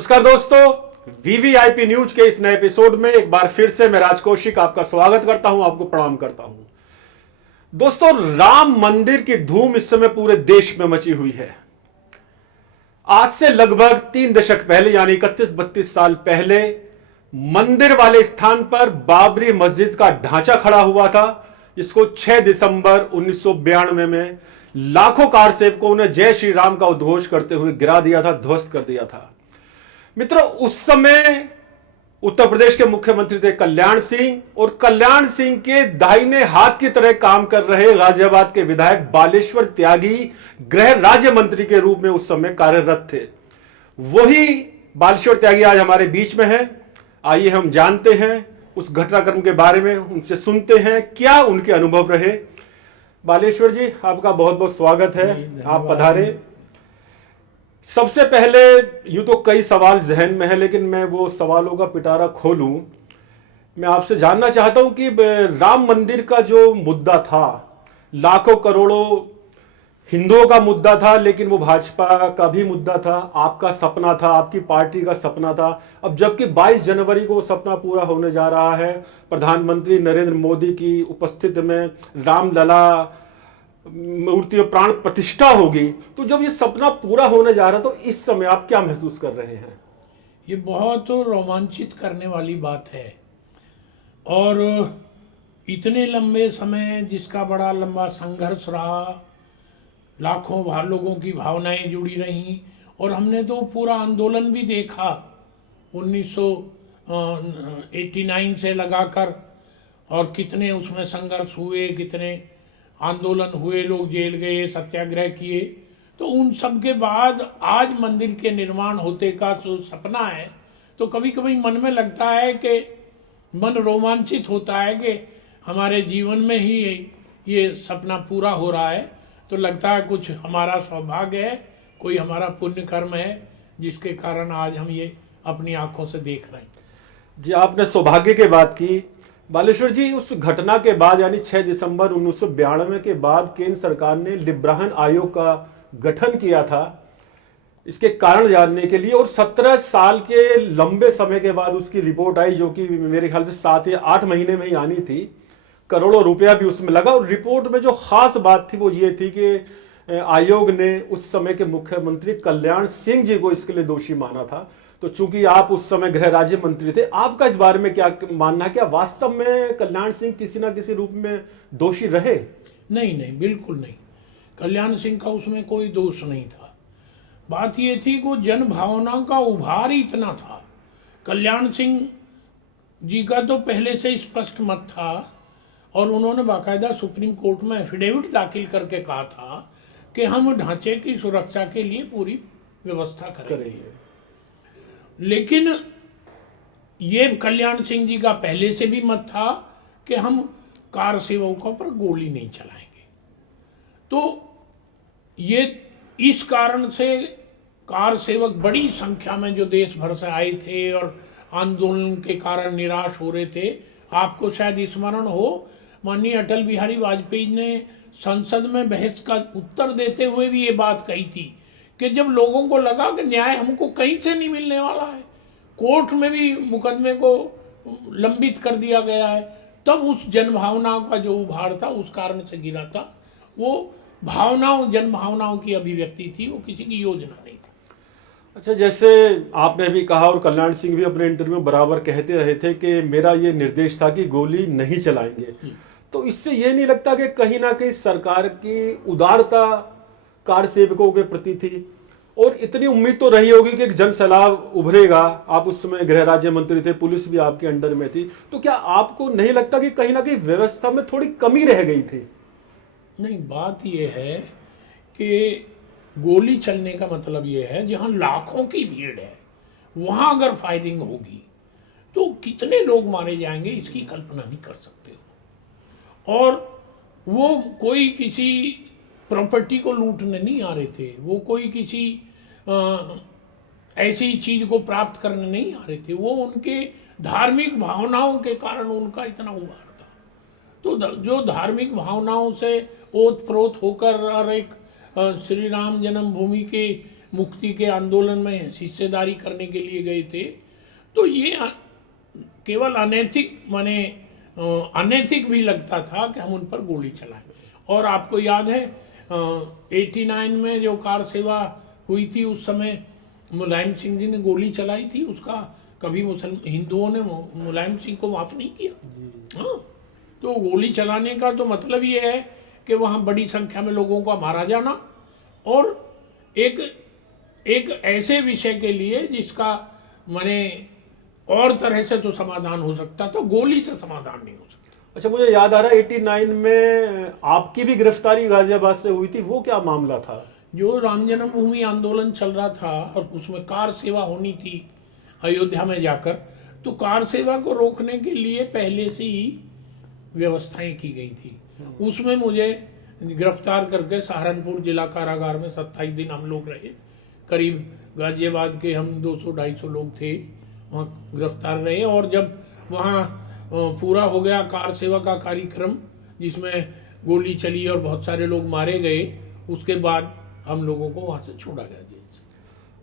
नमस्कार दोस्तों, VVIP news के इस नए एपिसोड में एक बार फिर से मैं राज कौशिक आपका स्वागत करता हूं, आपको प्रणाम करता हूं। दोस्तों, राम मंदिर की धूम इस समय पूरे देश में मची हुई है। आज से लगभग 3 दशक पहले यानी 31-32 साल पहले मंदिर वाले स्थान पर बाबरी मस्जिद का ढांचा खड़ा हुआ था, जिसको 6 दिसंबर 1992 में लाखों कार सेवकों ने जय श्री राम का उद्घोष करते हुए गिरा दिया था, ध्वस्त कर दिया था। मित्रों, उस समय उत्तर प्रदेश के मुख्यमंत्री थे कल्याण सिंह, और कल्याण सिंह के दाहिने हाथ की तरह काम कर रहे गाजियाबाद के विधायक बालेश्वर त्यागी गृह राज्य मंत्री के रूप में उस समय कार्यरत थे। वही बालेश्वर त्यागी आज हमारे बीच में है। आइए हम जानते हैं उस घटनाक्रम के बारे में, उनसे सुनते हैं क्या उनके अनुभव रहे। बालेश्वर जी, आपका बहुत बहुत स्वागत है, आप पधारे। सबसे पहले यूं तो कई सवाल जहन में है, लेकिन मैं वो सवालों का पिटारा खोलूं। मैं आपसे जानना चाहता हूं कि राम मंदिर का जो मुद्दा था, लाखों करोड़ों हिंदुओं का मुद्दा था, लेकिन वो भाजपा का भी मुद्दा था, आपका सपना था, आपकी पार्टी का सपना था। अब जबकि 22 जनवरी को सपना पूरा होने जा रहा है, प्रधानमंत्री नरेंद्र मोदी की उपस्थिति में रामलला मूर्ति प्राण प्रतिष्ठा होगी, तो जब ये सपना पूरा होने जा रहा, तो इस समय आप क्या महसूस कर रहे हैं? ये बहुत रोमांचित करने वाली बात है, और इतने लंबे समय जिसका बड़ा लंबा संघर्ष रहा, लाखों लोगों की भावनाएं जुड़ी रहीं, और हमने तो पूरा आंदोलन भी देखा 1989 से लगाकर, और कितने उसमें संघर्ष हुए, कितने आंदोलन हुए, लोग जेल गए, सत्याग्रह किए। तो उन सब के बाद आज मंदिर के निर्माण होते का जो सपना है, तो कभी कभी मन में लगता है कि मन रोमांचित होता है कि हमारे जीवन में ही ये सपना पूरा हो रहा है। तो लगता है कुछ हमारा सौभाग्य है, कोई हमारा पुण्य कर्म है, जिसके कारण आज हम ये अपनी आंखों से देख रहे हैं। जी, आपने सौभाग्य की बात की। बालेश्वर जी, उस घटना के बाद यानी 6 दिसंबर 1992 के बाद केंद्र सरकार ने लिब्राहन आयोग का गठन किया था इसके कारण जानने के लिए, और 17 साल के लंबे समय के बाद उसकी रिपोर्ट आई, जो कि मेरे ख्याल से 7 या 8 महीने में ही आनी थी। करोड़ों रुपया भी उसमें लगा, और रिपोर्ट में जो खास बात थी वो ये थी कि आयोग ने उस समय के मुख्यमंत्री कल्याण सिंह जी को इसके लिए दोषी माना था। तो चूंकि आप उस समय गृह राज्य मंत्री थे, आपका इस बारे में क्या मानना है? क्या वास्तव में कल्याण सिंह किसी ना किसी रूप में दोषी रहे? नहीं नहीं, बिल्कुल नहीं। कल्याण सिंह का उसमें कोई दोष नहीं था। बात ये थी कि जन भावना का उभार ही इतना था। कल्याण सिंह जी का तो पहले से स्पष्ट मत था, और उन्होंने बाकायदा सुप्रीम कोर्ट में एफिडेविट दाखिल करके कहा था कि हम ढांचे की सुरक्षा के लिए पूरी व्यवस्था करेंगे। लेकिन ये कल्याण सिंह जी का पहले से भी मत था कि हम कार सेवकों पर गोली नहीं चलाएंगे। तो ये इस कारण से कार सेवक बड़ी संख्या में जो देश भर से आए थे और आंदोलन के कारण निराश हो रहे थे। आपको शायद स्मरण हो, माननीय अटल बिहारी वाजपेयी ने संसद में बहस का उत्तर देते हुए भी ये बात कही थी कि जब लोगों को लगा कि न्याय हमको कहीं से नहीं मिलने वाला है, कोर्ट में भी मुकदमे को लंबित कर दिया गया है, तब उस जनभावनाओं का जो उभार था उस कारण से गिरा था। वो भावनाओं, जन भावनाओं की अभिव्यक्ति थी, वो किसी की योजना नहीं थी। अच्छा, जैसे आपने भी कहा और कल्याण सिंह भी अपने इंटरव्यू में बराबर कहते रहे थे कि मेरा ये निर्देश था कि गोली नहीं चलाएंगे, तो इससे ये नहीं लगता कि कहीं ना कहीं सरकार की उदारता कार सेवकों के प्रति थी? और इतनी उम्मीद तो रही होगी कि एक जन सैलाब उभरेगा। आप उस समय गृह राज्य मंत्री थे, पुलिस भी आपके अंडर में थी, तो क्या आपको नहीं लगता कि कहीं ना कहीं व्यवस्था में थोड़ी कमी रह गई थी? नहीं, बात यह है कि गोली चलने का मतलब यह है जहां लाखों की भीड़ है, वहां अगर फायरिंग होगी तो कितने लोग मारे जाएंगे, इसकी कल्पना भी कर सकते हो। और वो कोई किसी प्रॉपर्टी को लूटने नहीं आ रहे थे, वो कोई किसी ऐसी चीज को प्राप्त करने नहीं आ रहे थे, वो उनके धार्मिक भावनाओं के कारण उनका इतना उभार था। तो जो धार्मिक भावनाओं से ओत प्रोत होकर और एक श्री राम जन्मभूमि के मुक्ति के आंदोलन में हिस्सेदारी करने के लिए गए थे। तो ये केवल अनैतिक माने अनैतिक भी लगता था कि हम उन पर गोली चलाएं। और आपको याद है 89 में जो कार सेवा हुई थी उस समय मुलायम सिंह जी ने गोली चलाई थी, उसका कभी हिंदुओं ने मुलायम सिंह को माफ नहीं किया। हाँ, तो गोली चलाने का तो मतलब ये है कि वहाँ बड़ी संख्या में लोगों का मारा जाना, और एक ऐसे विषय के लिए जिसका माने और तरह से तो समाधान हो सकता था, गोली से समाधान नहीं हो सकता। अच्छा, मुझे याद आ रहा है 89 में आपकी भी गिरफ्तारी गाजियाबाद से हुई थी, वो क्या मामला था? जो राम जन्मभूमि आंदोलन चल रहा था और उसमें कार सेवा होनी थी अयोध्या में जाकर, तो कार सेवा को रोकने के लिए पहले से ही व्यवस्थाएं की गई थी। उसमें मुझे गिरफ्तार करके सहारनपुर जिला कारागार में 27 दिन हम लोग रहे। करीब गाजियाबाद के हम 200-250 लोग थे, वहाँ गिरफ्तार रहे। और जब वहाँ पूरा हो गया कार सेवा का कार्यक्रम, जिसमें गोली चली और बहुत सारे लोग मारे गए, उसके बाद हम लोगों को वहाँ से छोड़ा गया जेल से।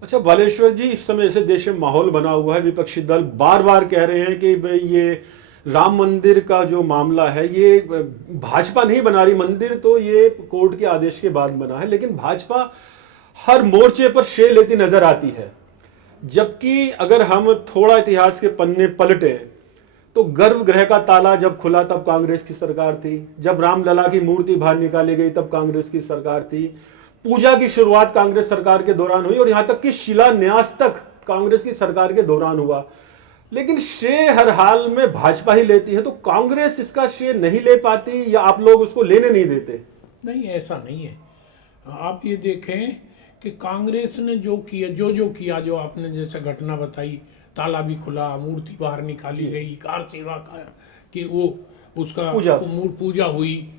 अच्छा बालेश्वर जी, इस समय ऐसे देश में माहौल बना हुआ है, विपक्षी दल बार बार कह रहे हैं कि भाई ये राम मंदिर का जो मामला है ये भाजपा नहीं बना रही, मंदिर तो ये कोर्ट के आदेश के बाद बना है, लेकिन भाजपा हर मोर्चे पर शेर लेती नजर आती है। जबकि अगर हम थोड़ा इतिहास के पन्ने पलटे तो गर्भगृह का ताला जब खुला तब कांग्रेस की सरकार थी, जब रामलला की मूर्ति बाहर निकाली गई तब कांग्रेस की सरकार थी, पूजा की शुरुआत कांग्रेस सरकार के दौरान हुई और यहां तक कि शिलान्यास तक कांग्रेस की सरकार के दौरान हुआ। लेकिन श्रेय हर हाल में भाजपा ही लेती है, तो कांग्रेस इसका श्रेय नहीं ले पाती या आप लोग उसको लेने नहीं देते? नहीं, ऐसा नहीं है। आप ये देखें कि कांग्रेस ने जो किया, जो किया, जो आपने जैसे घटना बताई, ताला भी खुला, मूर्ति बाहर निकाली गई, कार सेवा का कि वो उसका पूजा हुई,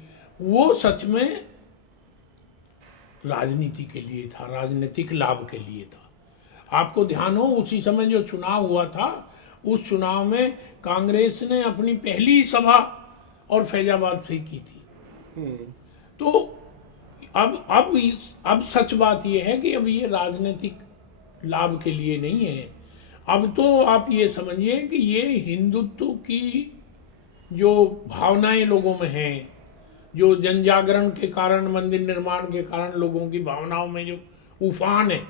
वो सच में राजनीति के लिए था, राजनीतिक लाभ के लिए था। आपको ध्यान हो उसी समय जो चुनाव हुआ था, उस चुनाव में कांग्रेस ने अपनी पहली सभा और फैजाबाद से की थी। तो अब सच बात यह है कि अब ये राजनीतिक लाभ के लिए नहीं है। अब तो आप ये समझिए कि ये हिंदुत्व की जो भावनाएं लोगों में हैं, जो जन जागरण के कारण, मंदिर निर्माण के कारण लोगों की भावनाओं में जो उफान है,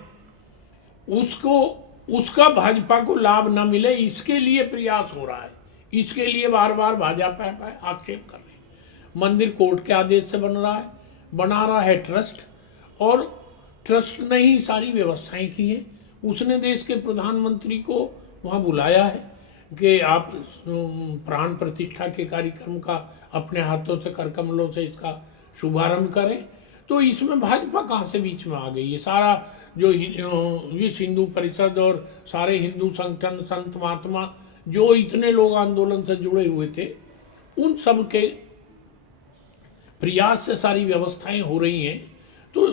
उसका भाजपा को लाभ न मिले, इसके लिए प्रयास हो रहा है। इसके लिए बार बार भाजपा पर आक्षेप कर रहे हैं। मंदिर कोर्ट के आदेश से बना रहा है ट्रस्ट, और ट्रस्ट ने ही सारी व्यवस्थाएं की हैं। उसने देश के प्रधानमंत्री को वहाँ बुलाया है कि आप प्राण प्रतिष्ठा के कार्यक्रम का अपने हाथों से, कर कमलों से इसका शुभारंभ करें। तो इसमें भाजपा कहाँ से बीच में आ गई? ये सारा जो विश्व हिंदू परिषद और सारे हिंदू संगठन, संत महात्मा, जो इतने लोग आंदोलन से जुड़े हुए थे, उन सब के प्रयास से सारी व्यवस्थाएं हो रही हैं। तो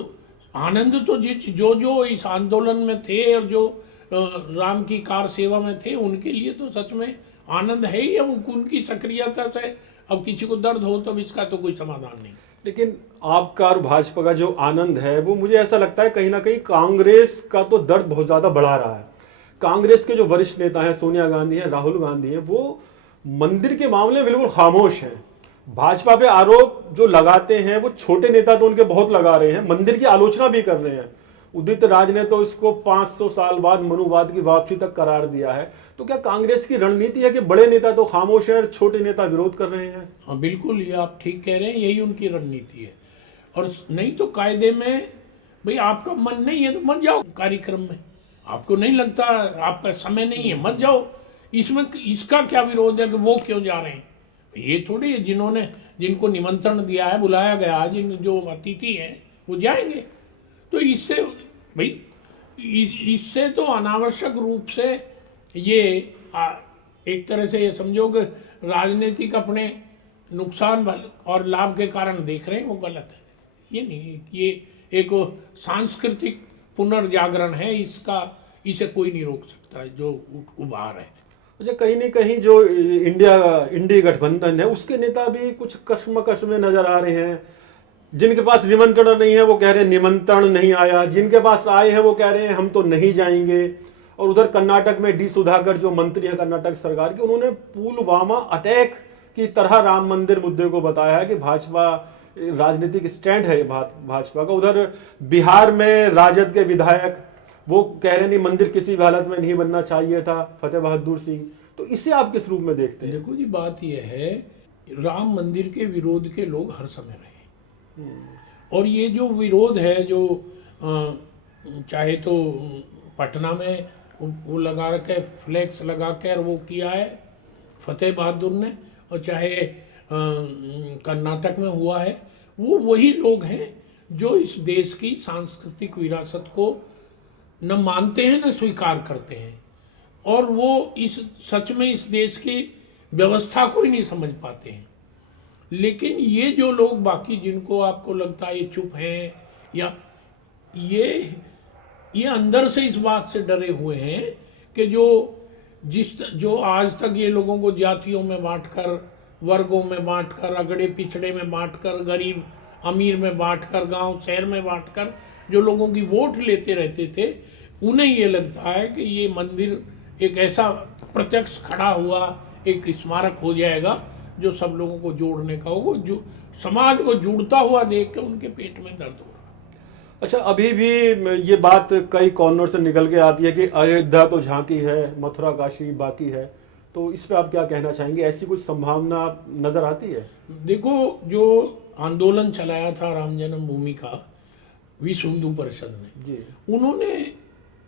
आनंद तो जो इस आंदोलन में थे और जो राम की कार सेवा में थे, उनके लिए तो सच में आनंद है ही। अब उनकी सक्रियता से अब किसी को दर्द हो तो इसका तो कोई समाधान नहीं। लेकिन आपका और भाजपा का जो आनंद है वो मुझे ऐसा लगता है कहीं ना कहीं कांग्रेस का तो दर्द बहुत ज्यादा बढ़ा रहा है। कांग्रेस के जो वरिष्ठ नेता हैं, सोनिया गांधी हैं, राहुल गांधी हैं, वो मंदिर के मामले में बिल्कुल खामोश हैं। भाजपा पे आरोप जो लगाते हैं वो छोटे नेता तो उनके बहुत लगा रहे हैं, मंदिर की आलोचना भी कर रहे हैं। उदित राज ने तो इसको 500 साल बाद मनुवाद की वापसी तक करार दिया है। तो क्या कांग्रेस की रणनीति है कि बड़े नेता तो खामोश हैं और छोटे नेता विरोध कर रहे हैं? हाँ बिल्कुल, ये आप ठीक कह रहे हैं, यही उनकी रणनीति है। और नहीं तो कायदे में भाई आपका मन नहीं है तो मत जाओ कार्यक्रम में, आपको नहीं लगता, आपका समय नहीं है, मत जाओ। इसमें इसका क्या विरोध है कि वो क्यों जा रहे हैं? ये थोड़ी जिनको निमंत्रण दिया है, बुलाया गया है, जो अतिथि हैं वो जाएंगे। तो इससे तो अनावश्यक रूप से ये एक तरह से ये समझो कि राजनीतिक अपने नुकसान और लाभ के कारण देख रहे हैं, वो गलत है। ये नहीं, ये एक सांस्कृतिक पुनर्जागरण है, इसे कोई नहीं रोक सकता जो उभार है। अच्छा, कहीं न कहीं जो इंडी गठबंधन है उसके नेता भी कुछ कश्मकश में नजर आ रहे हैं। जिनके पास निमंत्रण नहीं है वो कह रहे हैं निमंत्रण नहीं आया, जिनके पास आए हैं वो कह रहे हैं हम तो नहीं जाएंगे। और उधर कर्नाटक में डी सुधाकर जो मंत्री हैं कर्नाटक सरकार के, उन्होंने पुलवामा अटैक की तरह राम मंदिर मुद्दे को बताया है कि भाजपा राजनीतिक स्टैंड है भाजपा का। उधर बिहार में राजद के विधायक वो कह रहे हैं नहीं मंदिर किसी भी हालत में नहीं बनना चाहिए था, फतेह बहादुर सिंह। तो इसे आप किस रूप में देखते हैं? देखो जी, बात यह है राम मंदिर के विरोध के लोग हर समय रहे, और ये जो विरोध है जो चाहे तो पटना में वो लगा रखे फ्लैक्स लगा कर वो किया है फतेह बहादुर ने, और चाहे कर्नाटक में हुआ है, वो वही लोग हैं जो इस देश की सांस्कृतिक विरासत को न मानते हैं न स्वीकार करते हैं, और वो इस सच में इस देश की व्यवस्था को ही नहीं समझ पाते हैं। लेकिन ये जो लोग बाकी जिनको आपको लगता है ये चुप हैं या ये अंदर से इस बात से डरे हुए हैं कि जो आज तक ये लोगों को जातियों में बांटकर, वर्गों में बांटकर, अगड़े पिछड़े में बांटकर, गरीब अमीर में बांटकर, गांव शहर में बांटकर जो लोगों की वोट लेते रहते थे, उन्हें ये लगता है कि ये मंदिर एक ऐसा प्रत्यक्ष खड़ा हुआ एक स्मारक हो जाएगा जो सब लोगों को जोड़ने का होगा, जो समाज को जुड़ता हुआ देख के उनके पेट में दर्द हो रहा। अच्छा, अभी भी ये बात कई कॉर्नर से निकल के आती है कि अयोध्या तो झांकी है, मथुरा काशी बाकी है, तो इस पे आप क्या कहना चाहेंगे? ऐसी कुछ संभावना नजर आती है? देखो, जो आंदोलन चलाया था राम जन्मभूमि का विश्व हिंदू परिषद ने जी, उन्होंने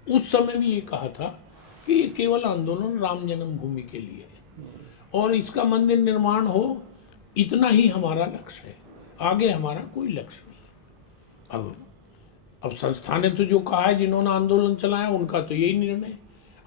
उस समय भी ये कहा था कि ये केवल आंदोलन राम जन्मभूमि के लिए है और इसका मंदिर निर्माण हो, इतना ही हमारा लक्ष्य है, आगे हमारा कोई लक्ष्य नहीं। अब संस्था ने तो जो कहा है, जिन्होंने आंदोलन चलाया उनका तो यही निर्णय।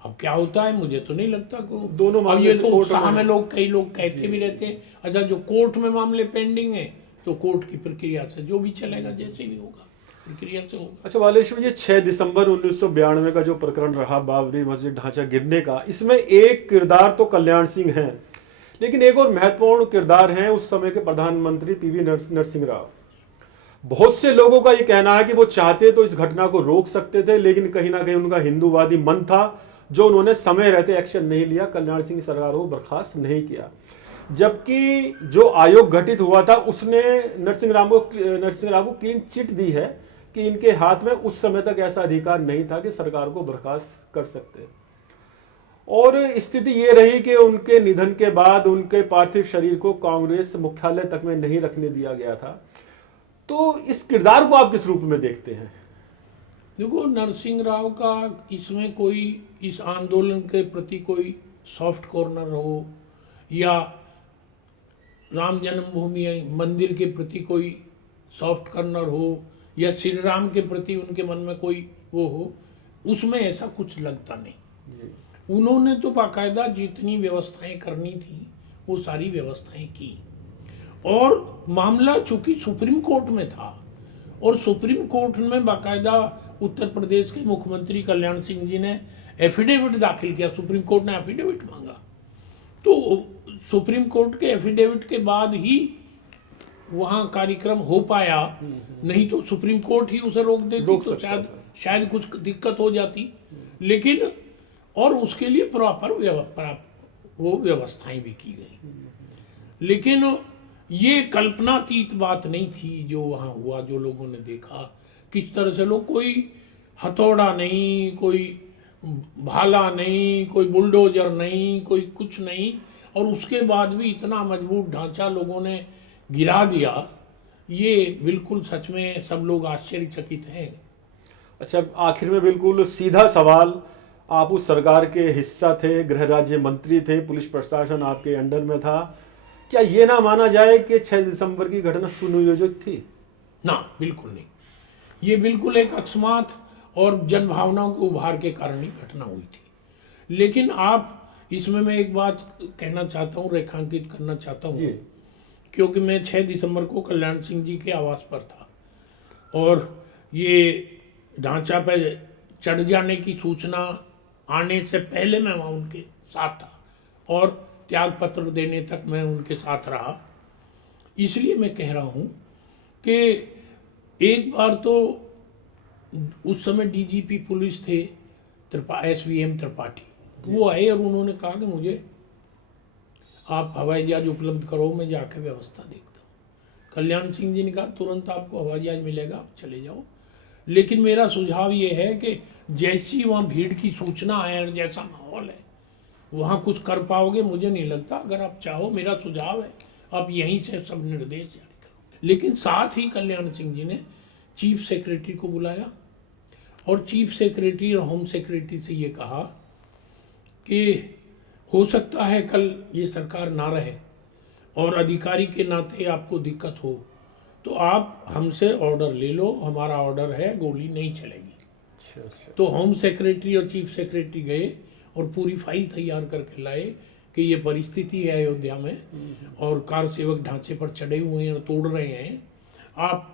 अब क्या होता है मुझे तो नहीं लगता को दोनों अब ये तो कोर्ट उत्साह में में लोग कई लोग कहते भी रहते हैं, अच्छा जो कोर्ट में मामले पेंडिंग है तो कोर्ट की प्रक्रिया से जो भी चलेगा, जैसे भी होगा प्रक्रिया से होगा। अच्छा बालेश्वर, ये 6 दिसंबर 1992 का जो प्रकरण रहा बाबरी मस्जिद ढांचा गिरने का, इसमें एक किरदार तो कल्याण सिंह हैं, लेकिन एक और महत्वपूर्ण किरदार हैं उस समय के प्रधानमंत्री पीवी नरसिंह राव। बहुत से लोगों का ये कहना है कि वो चाहते तो इस घटना को रोक सकते थे, लेकिन कहीं ना कहीं उनका हिंदूवादी मन था जो उन्होंने समय रहते एक्शन नहीं लिया, कल्याण सिंह सरकार को बर्खास्त नहीं किया। जबकि जो आयोग गठित हुआ था उसने नरसिंह राव को क्लीन चिट दी है कि इनके हाथ में उस समय तक ऐसा अधिकार नहीं था कि सरकार को बर्खास्त कर सकते। और स्थिति ये रही कि उनके निधन के बाद उनके पार्थिव शरीर को कांग्रेस मुख्यालय तक में नहीं रखने दिया गया था। तो इस किरदार को आप किस रूप में देखते हैं? देखो, नरसिंह राव का इसमें कोई इस आंदोलन के प्रति कोई सॉफ्ट कॉर्नर हो या राम जन्मभूमि मंदिर के प्रति कोई सॉफ्ट कॉर्नर हो या श्री राम के प्रति उनके मन में कोई वो हो, उसमें ऐसा कुछ लगता नहीं। उन्होंने तो बाकायदा जितनी व्यवस्थाएं करनी थी वो सारी व्यवस्थाएं की, और मामला चूंकि सुप्रीम कोर्ट में था और सुप्रीम कोर्ट में बाकायदा उत्तर प्रदेश के मुख्यमंत्री कल्याण सिंह जी ने एफिडेविट दाखिल किया, सुप्रीम कोर्ट ने एफिडेविट मांगा, तो सुप्रीम कोर्ट के एफिडेविट के बाद ही वहां कार्यक्रम हो पाया, नहीं तो सुप्रीम कोर्ट ही उसे रोक देती तो शायद कुछ दिक्कत हो जाती। लेकिन और उसके लिए प्रॉपर वो व्यवस्थाएं भी की गई, लेकिन ये कल्पनातीत बात नहीं थी जो वहां हुआ, जो लोगों ने देखा किस तरह से लोग, कोई हथौड़ा नहीं, कोई भाला नहीं, कोई बुलडोजर नहीं, कोई कुछ नहीं, और उसके बाद भी इतना मजबूत ढांचा लोगों ने गिरा दिया, ये बिल्कुल सच में सब लोग आश्चर्यचकित हैं। अच्छा, आखिर में बिल्कुल सीधा सवाल, आप उस सरकार के हिस्सा थे, गृह राज्य मंत्री थे, पुलिस प्रशासन आपके अंडर में था, क्या ये ना माना जाए कि 6 दिसंबर की घटना सुनियोजित थी? ना, बिल्कुल नहीं। ये बिल्कुल एक अकस्मात और जनभावनाओं के उभार के कारण ही घटना हुई थी। लेकिन आप इसमें मैं एक बात कहना चाहता हूँ, रेखांकित करना चाहता हूँ, क्योंकि मैं 6 दिसंबर को कल्याण सिंह जी के आवास पर था और ये ढांचा पे चढ़ जाने की सूचना आने से पहले मैं वहाँ उनके साथ था और त्याग पत्र देने तक मैं उनके साथ रहा। इसलिए मैं कह रहा हूँ कि एक बार तो उस समय डीजीपी पुलिस थे SVM त्रिपाठी, वो आए और उन्होंने कहा कि मुझे आप हवाई जहाज उपलब्ध करो, मैं जाके व्यवस्था देखता हूँ। कल्याण सिंह जी ने कहा तुरंत आपको हवाई जहाज मिलेगा, आप चले जाओ। लेकिन मेरा सुझाव ये है कि जैसी वहाँ भीड़ की सूचना है और जैसा माहौल है वहाँ कुछ कर पाओगे मुझे नहीं लगता। अगर आप चाहो, मेरा सुझाव है आप यहीं से सब निर्देश जारी करो। लेकिन साथ ही कल्याण सिंह जी ने चीफ सेक्रेटरी को बुलाया और चीफ सेक्रेटरी और होम सेक्रेटरी से ये कहा कि हो सकता है कल ये सरकार ना रहे और अधिकारी के नाते आपको दिक्कत हो, तो आप हमसे ऑर्डर ले लो, हमारा ऑर्डर है, गोली नहीं चलेगी। तो होम सेक्रेटरी और चीफ सेक्रेटरी गए और पूरी फाइल तैयार करके लाए कि ये परिस्थिति है अयोध्या में और कार सेवक ढांचे पर चढ़े हुए हैं और तोड़ रहे हैं आप।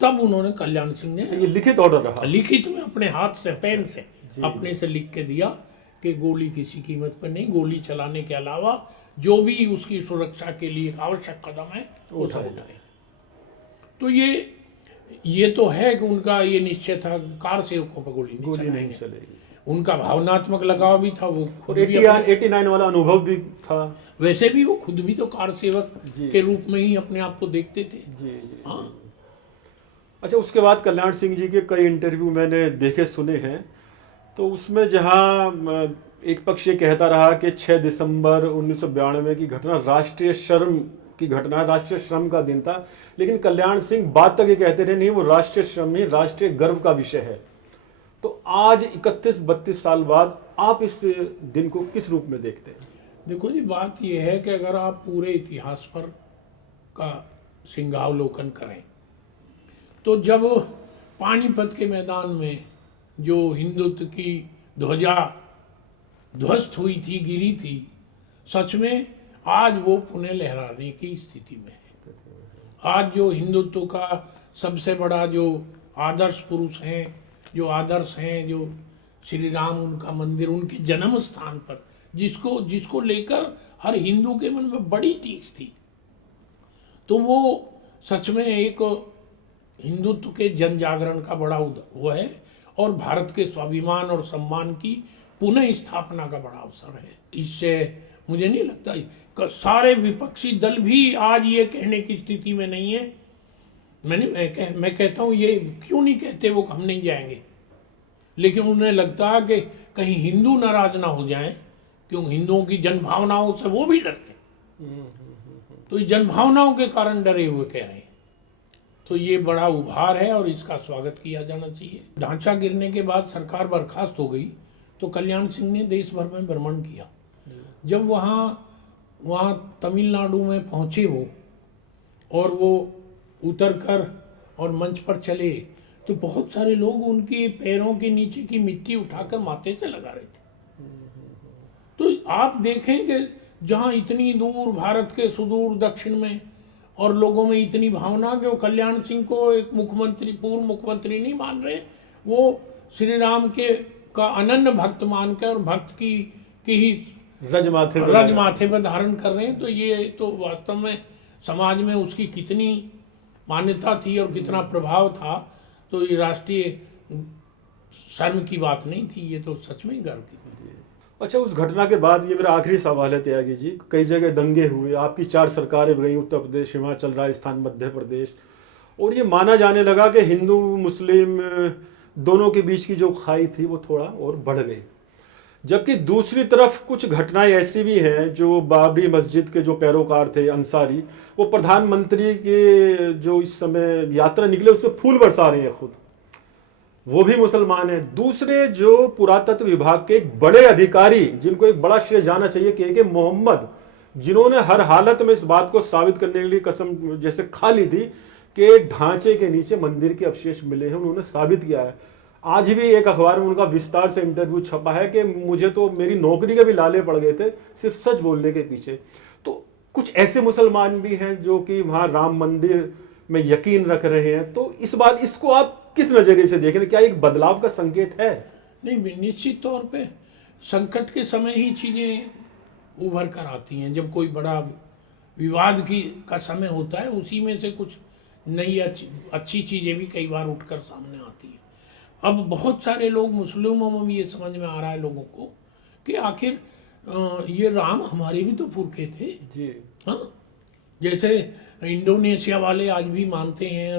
तब उन्होंने कल्याण सिंह ने ये लिखित ऑर्डर रहा, लिखित में अपने हाथ से पेन से अपने से लिख के दिया कि गोली किसी कीमत पर नहीं, गोली चलाने के अलावा जो भी उसकी सुरक्षा के लिए आवश्यक कदम है वो सब उठाए। तो ये तो है कि उनका ये निश्चय था कि कार सेवकों पर गोली नहीं चलेगी। उनका भावनात्मक लगाव भी था, वो खुद भी 89 वाला अनुभव भी था। वैसे भी वो खुद भी तो कार सेवक के रूप में ही अपने आप को देखते थे। हाँ। अच्छा, उसके बाद कल्याण सिंह जी के कई इंटरव्यू मैंने देखे सुने हैं, तो उसमें जहां एक पक्ष ये कहता रहा कि 6 दिसंबर 1992 की घटना राष्ट्रीय शर्म की घटना है, राष्ट्रीय श्रम का दिन था, लेकिन कल्याण सिंह बाद तक ये कहते रहे नहीं, वो राष्ट्रीय श्रम नहीं, राष्ट्रीय गर्व का विषय है। तो आज 31-32 साल बाद आप इस दिन को किस रूप में देखते हैं? देखो जी, बात यह है कि अगर आप पूरे इतिहास पर का सिंहावलोकन करें तो जब पानीपत के मैदान में जो हिंदुत्व की ध्वजा ध्वस्त हुई थी, गिरी थी, सच में आज वो पुनः लहराने की स्थिति में है। आज जो हिंदुत्व का सबसे बड़ा जो आदर्श पुरुष हैं, जो आदर्श हैं, जो श्री राम, उनका मंदिर, उनके जन्म स्थान पर जिसको लेकर हर हिंदू के मन में बड़ी टीस थी, तो वो सच में एक हिंदुत्व के जन जागरण का बड़ा वो है और भारत के स्वाभिमान और सम्मान की पुनः स्थापना का बड़ा अवसर है। इससे मुझे नहीं लगता सारे विपक्षी दल भी आज ये कहने की स्थिति में नहीं है। मैं कहता हूँ ये क्यों नहीं कहते वो हम नहीं जाएंगे, लेकिन उन्हें लगता है कि कहीं हिंदू नाराज ना हो जाएं, क्यों हिंदुओं की जनभावनाओं से वो भी डरते, तो ये जनभावनाओं के कारण डरे हुए कह रहे हैं। तो ये बड़ा उभार है और इसका स्वागत किया जाना चाहिए। ढांचा गिरने के बाद सरकार बर्खास्त हो गई तो कल्याण सिंह ने देश भर में भ्रमण किया। जब वहाँ तमिलनाडु में पहुंचे वो और वो उतर कर और मंच पर चले तो बहुत सारे लोग उनके पैरों के नीचे की मिट्टी उठाकर माथे से लगा रहे थे। तो आप देखें कि जहां इतनी दूर भारत के सुदूर दक्षिण में और लोगों में इतनी भावना कि वो कल्याण सिंह को एक मुख्यमंत्री, पूर्व मुख्यमंत्री नहीं मान रहे, वो श्री राम के का अनन्य भक्त मान कर और भक्त की ही रज माथे पर धारण कर रहे हैं। तो ये तो वास्तव में समाज में उसकी कितनी मान्यता थी और कितना प्रभाव था। तो ये राष्ट्रीय शर्म की बात नहीं थी, ये तो सच में गर्व की बात है। अच्छा, उस घटना के बाद ये मेरा आखिरी सवाल है त्यागी जी, कई जगह दंगे हुए, आपकी 4 सरकारें गई, उत्तर प्रदेश, हिमाचल, राजस्थान, मध्य प्रदेश, और ये माना जाने लगा कि हिंदू मुस्लिम दोनों के बीच की जो खाई थी वो थोड़ा और बढ़ गई। जबकि दूसरी तरफ कुछ घटनाएं ऐसी भी हैं, जो बाबरी मस्जिद के जो पैरोकार थे अंसारी, वो प्रधानमंत्री के जो इस समय यात्रा निकले उसमें फूल बरसा रहे हैं खुद, वो भी मुसलमान है। दूसरे जो पुरातत्व विभाग के एक बड़े अधिकारी, जिनको एक बड़ा श्रेय जाना चाहिए, के मोहम्मद, जिन्होंने हर हालत में इस बात को साबित करने के लिए कसम जैसे खा ली थी कि ढांचे के नीचे मंदिर के अवशेष मिले हैं, उन्होंने साबित किया है। आज भी एक अखबार में उनका विस्तार से इंटरव्यू छपा है कि मुझे तो मेरी नौकरी के भी लाले पड़ गए थे सिर्फ सच बोलने के पीछे। तो कुछ ऐसे मुसलमान भी हैं जो कि वहां राम मंदिर में यकीन रख रहे हैं। तो इस बात, इसको आप किस नजरिए से देख रहे हैं? क्या एक बदलाव का संकेत है? नहीं, निश्चित तौर पे संकट के समय ही चीजें उभर कर आती हैं। जब कोई बड़ा विवाद का समय होता है, उसी में से कुछ नई अच्छी चीजें भी कई बार उठकर सामने आती है। अब बहुत सारे लोग, मुस्लिमों में भी ये समझ में आ रहा है लोगों को कि आखिर ये राम हमारे भी तो पुरखे थे जी। हाँ, जैसे इंडोनेशिया वाले आज भी मानते हैं,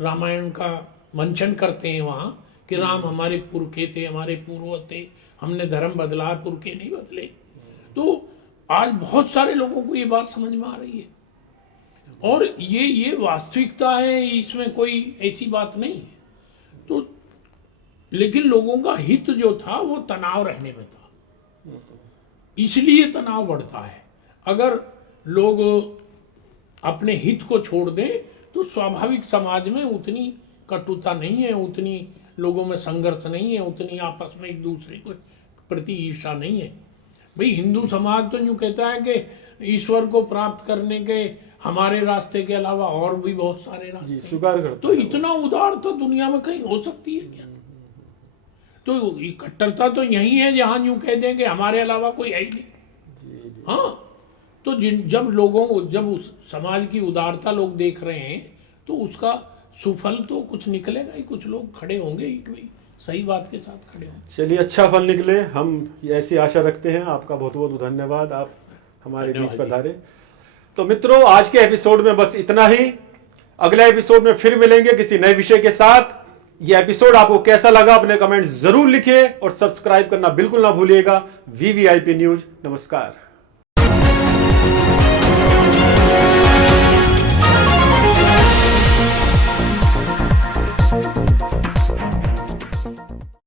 रामायण का मंचन करते हैं वहाँ कि राम हमारे पुरखे थे, हमारे पूर्वज थे, हमने धर्म बदला, पुरखे नहीं बदले। तो आज बहुत सारे लोगों को ये बात समझ में आ रही है और ये वास्तविकता है, इसमें कोई ऐसी बात नहीं है। तो लेकिन लोगों का हित जो था वो तनाव रहने में था, इसलिए तनाव बढ़ता है। अगर लोग अपने हित को छोड़ दें तो स्वाभाविक समाज में उतनी कटुता नहीं है, उतनी लोगों में संघर्ष नहीं है, उतनी आपस में एक दूसरे को प्रति ईर्षा नहीं है। भाई हिंदू समाज तो यूं कहता है कि ईश्वर को प्राप्त करने के हमारे रास्ते के अलावा और भी बहुत सारे रास्ते हैं। स्वीकार करता तो इतना उदारता दुनिया में कहीं हो सकती है क्या? तो ये कट्टरता तो यही है जहां यूं कह दें कि हमारे अलावा कोई है ही नहीं। हाँ, तो जब उस समाज की उदारता लोग देख रहे हैं तो उसका सुफल तो कुछ निकलेगा ही, कुछ लोग खड़े होंगे ही कि भाई सही बात के साथ खड़े होंगे। चलिए, अच्छा फल निकले, हम ऐसी आशा रखते हैं। आपका बहुत बहुत धन्यवाद, आप हमारे बीच पधारे। तो मित्रों, आज के एपिसोड में बस इतना ही। अगले एपिसोड में फिर मिलेंगे किसी नए विषय के साथ। यह एपिसोड आपको कैसा लगा अपने कमेंट जरूर लिखिए और सब्सक्राइब करना बिल्कुल ना भूलिएगा। VVIP न्यूज, नमस्कार।